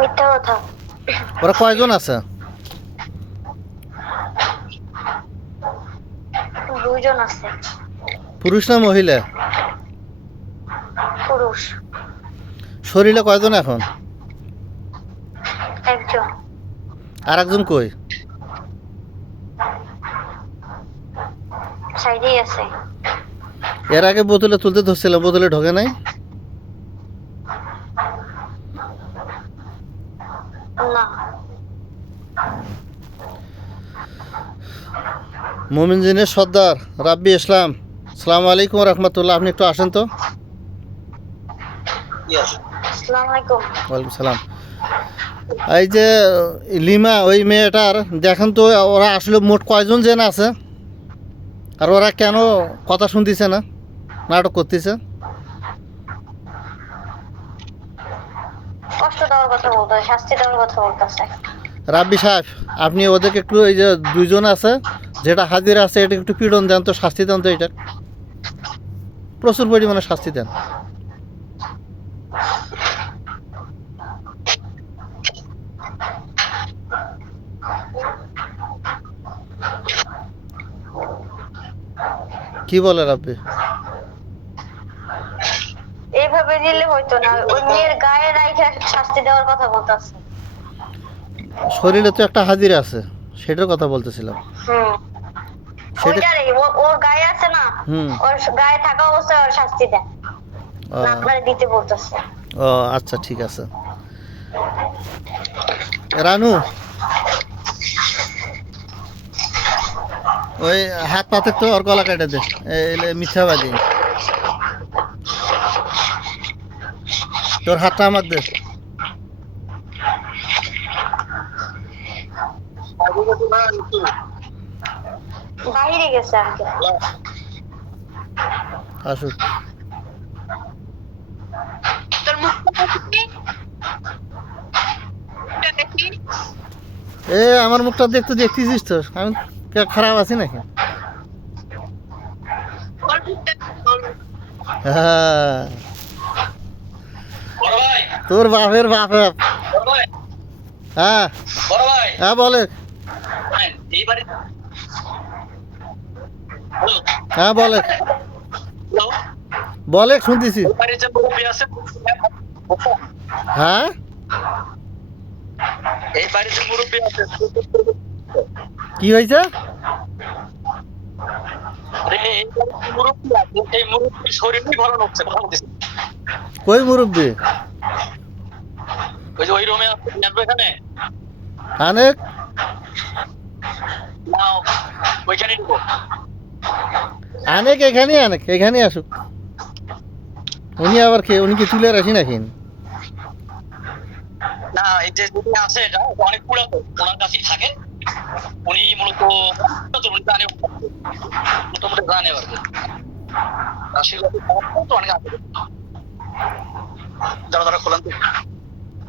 মিথ্যা কথা। ওরা কয়জন আছে? দুইজন আছে। পুরুষ না মহিলা? পুরুষ। শরীরে কয়জন এখন? একজন। আর একজন কই? সাইডেই আছে। এর আগে বোতলে তুলতে ধরছিলাম বোতলে ঢোকে নাই? মোমিনজিনের সর্দার রাব্বি ইসলাম সালাম আলাইকুম রহমতুল্লাহ আপনি একটু আসেন তো? আসসালামু ওয়ালাইকুম সালাম। এই যে লিমা ওই মেয়েটার দেখেন তো ওরা আসলে মোট কয়জন জেন আছে? আর ওরা কেন কথা শুনতেছে না? নাটক করতেছে? রাব্বি সাহেব, আপনি ওদেরকে একটু এই যে দুইজন আছে, যেটা হাজির আছে, এটা একটু পীড়ন দেন তো, শাস্তি দেন তো এটা। প্রচুর পরিমাণে শাস্তি দেন। কি বলে রাব্বি? এইভাবে দিলে হয়তো না। ওই মেয়ের গায়ে রাইখা শাস্তি দেওয়ার কথা বলতেছে। শরীরে তো একটা হাজির আছে সেটার কথা বলতেছিলাম। হুম। ওইটারই ওর গায়ে আছে না ওর গায়ে থাকা অবস্থায় ওর শাস্তি দেয়। আপনারে দিতে বলতেছে। ও আচ্ছা ঠিক আছে। রানু? ওই হাত পাতে তো ওর গলা কেটে দে মিথ্যাবাদী। তোর হাতটা আমার দে। বাইরে গেছে আসুক। এ আমার মুখটা দেখতে দেখতেছিস তো। আমি কে খারাপ আছি নাকি? হ্যাঁ। তোর বাপের বাপ হ্যাঁ। হ্যাঁ বলে। হ্যাঁ, বলে। বলে শুনতেছি। এই বাড়ির যে মুরব্বী আছে হ্যাঁ? এই বাড়ির যে মুরব্বী আছে কি হয়েছে? এই মুরব্বী আছে এই মুরব্বীর শরীরই ভালো হচ্ছে কথা বলতেছি কই মুরব্বী ওই যে ওই রুমে আসবে এখানে? অনেক না ওইখানে অনেক এখানে অনেক এখানে আসুক। উনি আবার কে উনি কি তুলে রাখি নাকি? না এই যে যিনি আছে এটা অনেক পুরাতন ওনার কাছেই থাকে। উনি মূলত উনি জানে মোটামুটি জানে আর কি তো অনেক আছে যারা যারা খোলেন তো।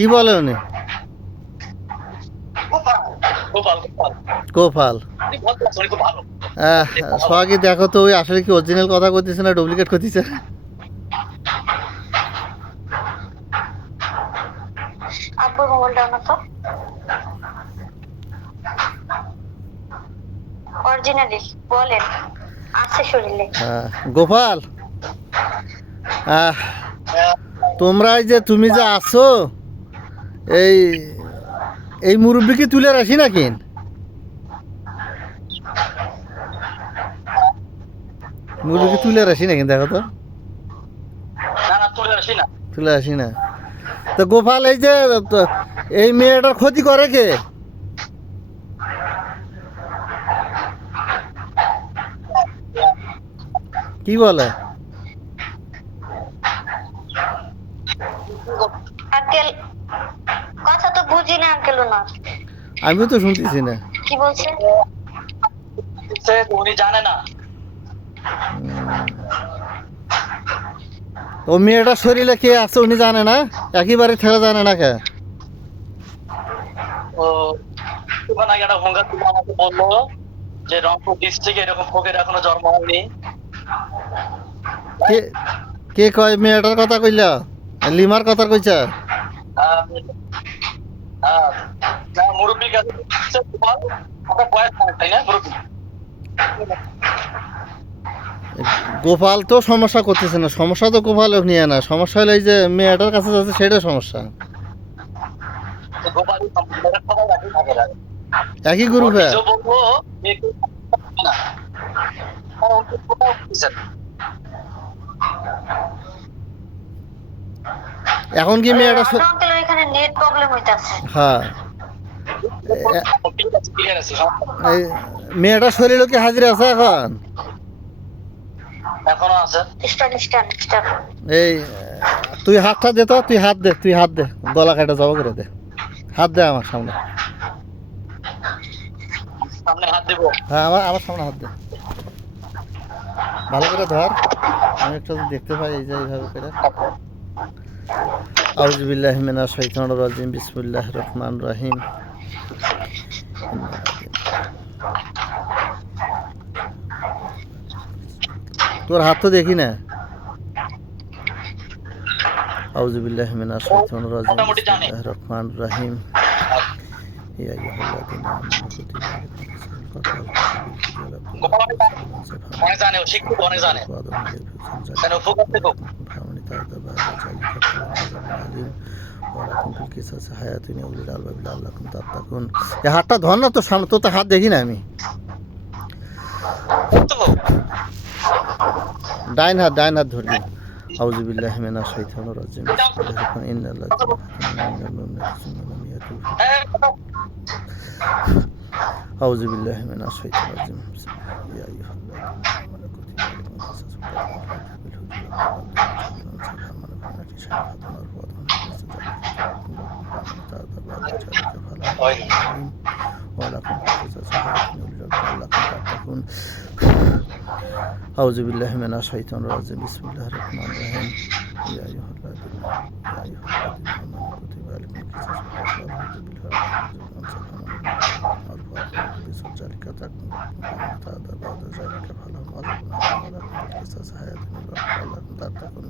কি বলে উনি? আহ, সোহাগী দেখো তো ওই আসলে কি অরিজিনাল কথা করতেছে না ডুপ্লিকেট করতেছে আব্বুর মোবাইলটা না তো। অরিজিনালি বলেন আছে শরীরে। গোপাল? আহ, তোমরা যে তুমি যে আছো এই এই মুরব্বী কি তুলে রাখি নাকি মুরব্বী কি তুলে রাখি নাকি দেখো তো। তুলে আসি না। তো গোপাল এই যে এই মেয়েটার ক্ষতি করে কে? কি বলে আঙ্কেল কথা তো বুঝি না আঙ্কেল ওনার আমিও তো শুনতেছি না। কি বলছে? সে উনি জানে না। ও মেয়েটার শরীরে কে আছে উনি জানে না? একেবারে জানে না কে? ও ওখানে একটা ভঙ্গা তুমি আমাকে বলল যে রংপুর ডিস্ট্রিক্টে এরকম ফোকের এখনও জন্ম হয়নি। কে কে কয় মেয়েটার কথা কইলা? লিমার কথা কইছা? হ্যাঁ না মুরব্বীর কাছে তোমার বয়স তাই না মুরব্বী? গোপাল তো সমস্যা করতেছে না সমস্যা তো গোপাল নিয়ে না সমস্যা হলো এই যে মেয়েটার কাছে যাচ্ছে সেটা সমস্যা। একই। গ্রুপে। এখন কি মেয়েটা শ- আঙ্কেল এখানে নেট প্রবলেম হইতাছে। হ্যাঁ। মেয়েটার শরীরে কি হাজির আছে এখন? আছে। এই তুই হাতটা দে তো তুই হাত দে তুই হাত দে। গলা কাটা জবা করে দে। হাত দে আমার সামনে। সামনে হাত দেবো। হ্যাঁ আমার আমার সামনে হাত দে। ভালো করে ধর। আমি একটু দেখতে পাই এই যে এইভাবে করে। আউজবিল্লাহ মিনা শৈতান রাজিম। বিসমুল্লাহ রহমান রহিম। তোর হাত তো দেখি না আউজবিল্লাহ মিনা শৈতান রাজিম মোটামুটি জানে। বিসমুল্লাহ রহমান রহিম ইয়া আইয়ুহাল্লাযীনা আমানু কুতিবা গোপাল অনেক অনেক জানে ও শিক্ষিত অনেক জানে কেন ফোকাস দেখো হাতটা ধর না তো সামনে তোর তো হাত দেখি না আমি তো ডাইন হাত ডাইন হাত ধরি আউযু বিল্লাহি মিনাশ শাইতানির রাজিম বিসমিল্লাহির রহমানির ইন্নাল্লাহ হ্যাঁ আউযু বিল্লাহি মিনাশ শাইতানির রাজিম ইয়া আইয়ুহাল্লাযীনা আমানু কুতিবা আলাইকুমুল কিসাসু ওই أعوذ بالله من الشيطان الرجيم. بسم الله الرحمن الرحيم. يا أيها الذين يا أيها الذين آمنوا كتب عليكم القصاص في القتلى ذلك تكون بعد ذلك فلهم عذاب ولكم قصص حياة لعلكم تتقون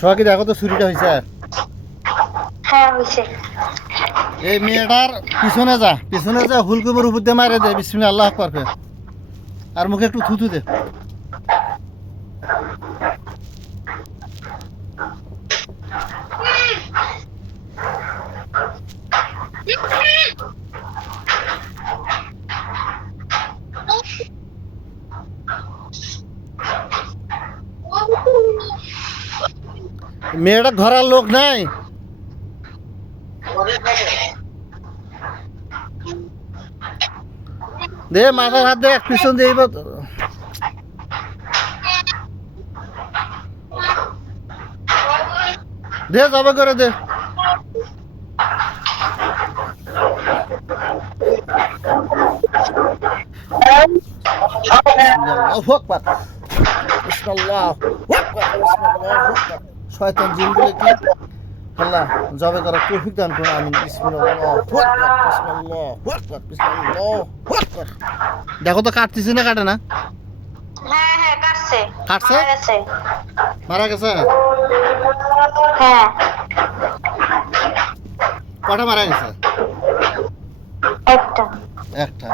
সবাই কি দেখো তো ছুরিটা হয়েছে হ্যাঁ হইছে এই মেয়েটার পিছনে যা পিছনে যা হুলকুমের উপর দিয়ে মারে দে বিসমিল্লাহ আল্লাহ আকবার করে। আর মুখে একটু থুতু দে মেয়েটা ধরার লোক নাই দে মাথার হাত দে পিছন দিয়ে দে জবা করে দে বিসমিল্লাহ আকবার শয়তান জিনগুলো কি? আল্লাহ জবে করার তৌফিক দান করুন আমিন। দেখো তো কাটতেছি না কাটে না? হ্যাঁ হ্যাঁ কাটছে? মারা গেছে। হ্যাঁ। কটা মারা গেছে? একটা। একটা।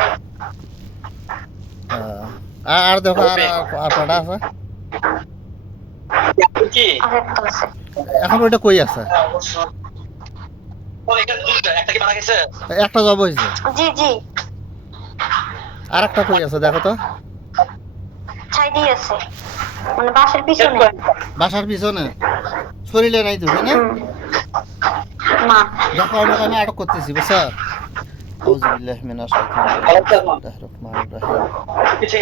আর- দেখো আর কটা আছে? এখন ওইটা কই আছে? একটা কি মারা গেছে একটা জব হয়েছে? জি জি। আর একটা কই আছে দেখো তো। আছে। মানে বাসের পিছনে। বাসার পিছনে? শরীরে নাই তো না। দেখো আমি আমি আটক করতেছি বুঝছ? ঠিক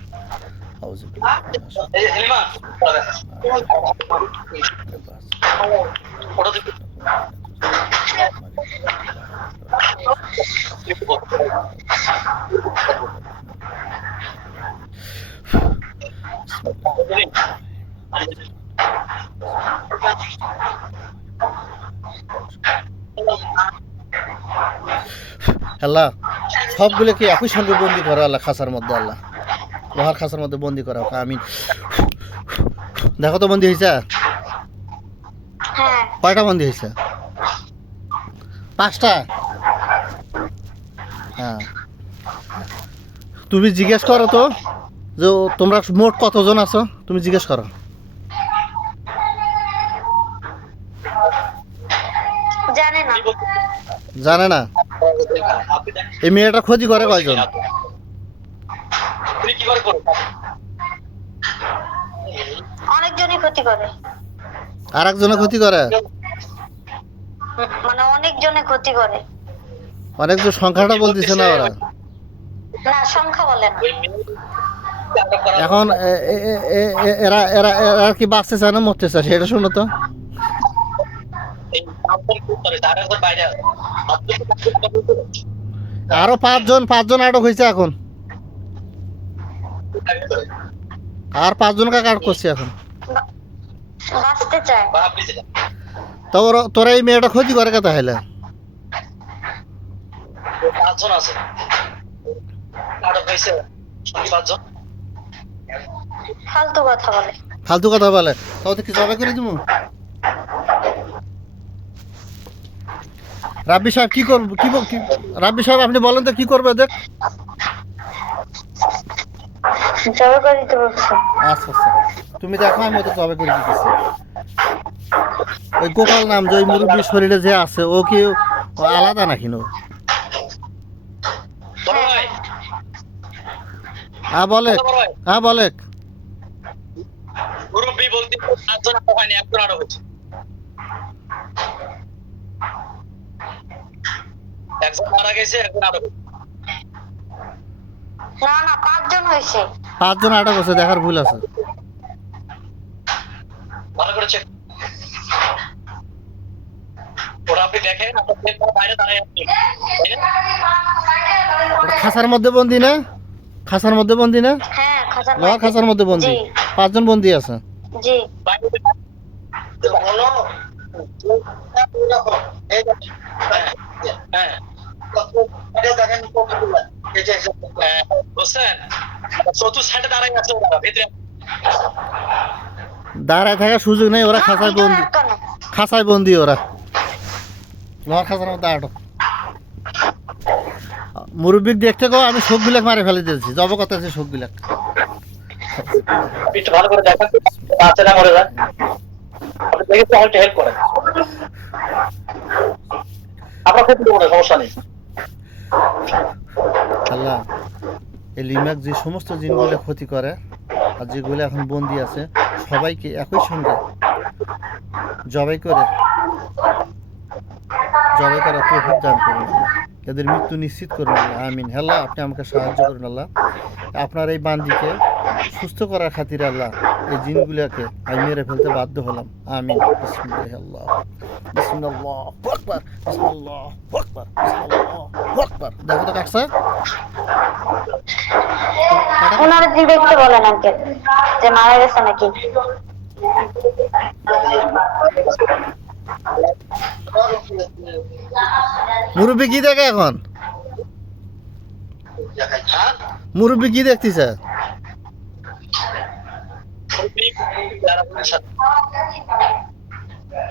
এই যে হেলিমা, আল্লাহ সবগুলো কি একই সঙ্গে বন্দি করো আল্লাহ খাসার মধ্যে আল্লাহ? লোহার খাসার মধ্যে বন্দি করা হোক আমিন। দেখো তো বন্দি হয়েছে? হ্যাঁ। কয়টা বন্দি হয়েছে? পাঁচটা? হ্যাঁ। তুমি জিজ্ঞেস করো তো যে তোমরা মোট কতজন আছো? তুমি জিজ্ঞেস করো। জানে না। জানে না? এই মেয়েটা খোঁজি করে কয়জন তুমি কি করে করো অনেকজনই ক্ষতি করে। আর একজনে ক্ষতি করে? মানে অনেকজনে ক্ষতি করে। অনেকজন সংখ্যাটা বলতেছে না ওরা। না সংখ্যা বলে না। আটক এখন এরা এরা এরা কি বাঁচতে চায় না মরতে চায় সেটা শোনো তো। আরও পাঁচজন পাঁচজন আটক হয়েছে এখন। আর পাঁচজনকে কাট করছে এখন। বাঁচতে চায় বা তো ওরা- তোরা এই মেয়েটা ক্ষতি করে কথা হলে ও পাঁচজন আছে। আটক হয়েছে পাঁচজন। ফালতু কথা বলে। ফালতু কথা বলে। কি জবাই করে দিব? রাব্বি সাহেব কি করব? কি বল- রাব্বি সাহেব আপনি বলেন তো কি করবে দেখ করে আচ্ছা আচ্ছা। তুমি দেখো আমি ওদের জবাই করে দিতেছি। ওই গোপাল নাম যে ওই মুরব্বীর শরীরে যে আছে ও কি আলাদা নাকি নো? হ্যাঁ বলে হ্যাঁ বলে মুরব্বী বলতে পাঁচজন আটক হয়নি একজন হয়েছে। একজন মারা গেছে একজন হয়েছে। না না পাঁচজন হয়েছে। পাঁচজন আটক আছে দেখার ভুল আছে। ভালো করে চেক ওরা আপনি দেখেন আপনার বাইরে দাঁড়ায় আছে। খাসার মধ্যে বন্দি না খাসার মধ্যে বন্দি না হ্যাঁ খাসার মধ্যে। খাসার মধ্যে বন্দি পাঁচজন বন্দি আছে জি বাইরে দেখেন। এই হ্যাঁ, হ্যাঁ। হ্যাঁ, বুঝছেন? চতুর্থ সাইডে দাঁড়ায় আছে ওরা, ভিতরে দাঁড়ায় থাকার সুযোগ নেই ওরা খাসায় ভিতরে বন্দি। খাসায় বন্দি ওরা। লোহার খাসার মধ্যে আটক মুরব্বিক দেখতে গো আমি শোক বিলাক মারে ফেলে দিয়েছি জব কথা আছে শোক একটু ভালো করে দেখেন আছে মরে যায়। দেখে তো আমাকে হেল্প করেন আপনার ক্ষেত্রে কোনো সমস্যা নেই। আল্লাহ এই লিমাক যে সমস্ত জিনগুলো ক্ষতি করে আর যেগুলো এখন বন্দি আছে সবাইকে একই সঙ্গে জবাই করে, জবাই করা তৌফিক দান করুন এদের মৃত্যু নিশ্চিত করুন আমিন। আল্লাহ, আপনি আমাকে সাহায্য করুন আল্লাহ। আপনার এই বান্দিকে সুস্থ করার খাতিরে আল্লাহ এই জিনগুলোকে আমি মেরে ফেলতে বাধ্য হলাম। আমিন। দেখো তো কাকসা। ওনারা বলেন আঙ্কেল? যে মারা গেছে নাকি মুরব্বী কি দেখে এখন? মুরব্বী কি দেখতেছে? যারা পুলিশ আছে,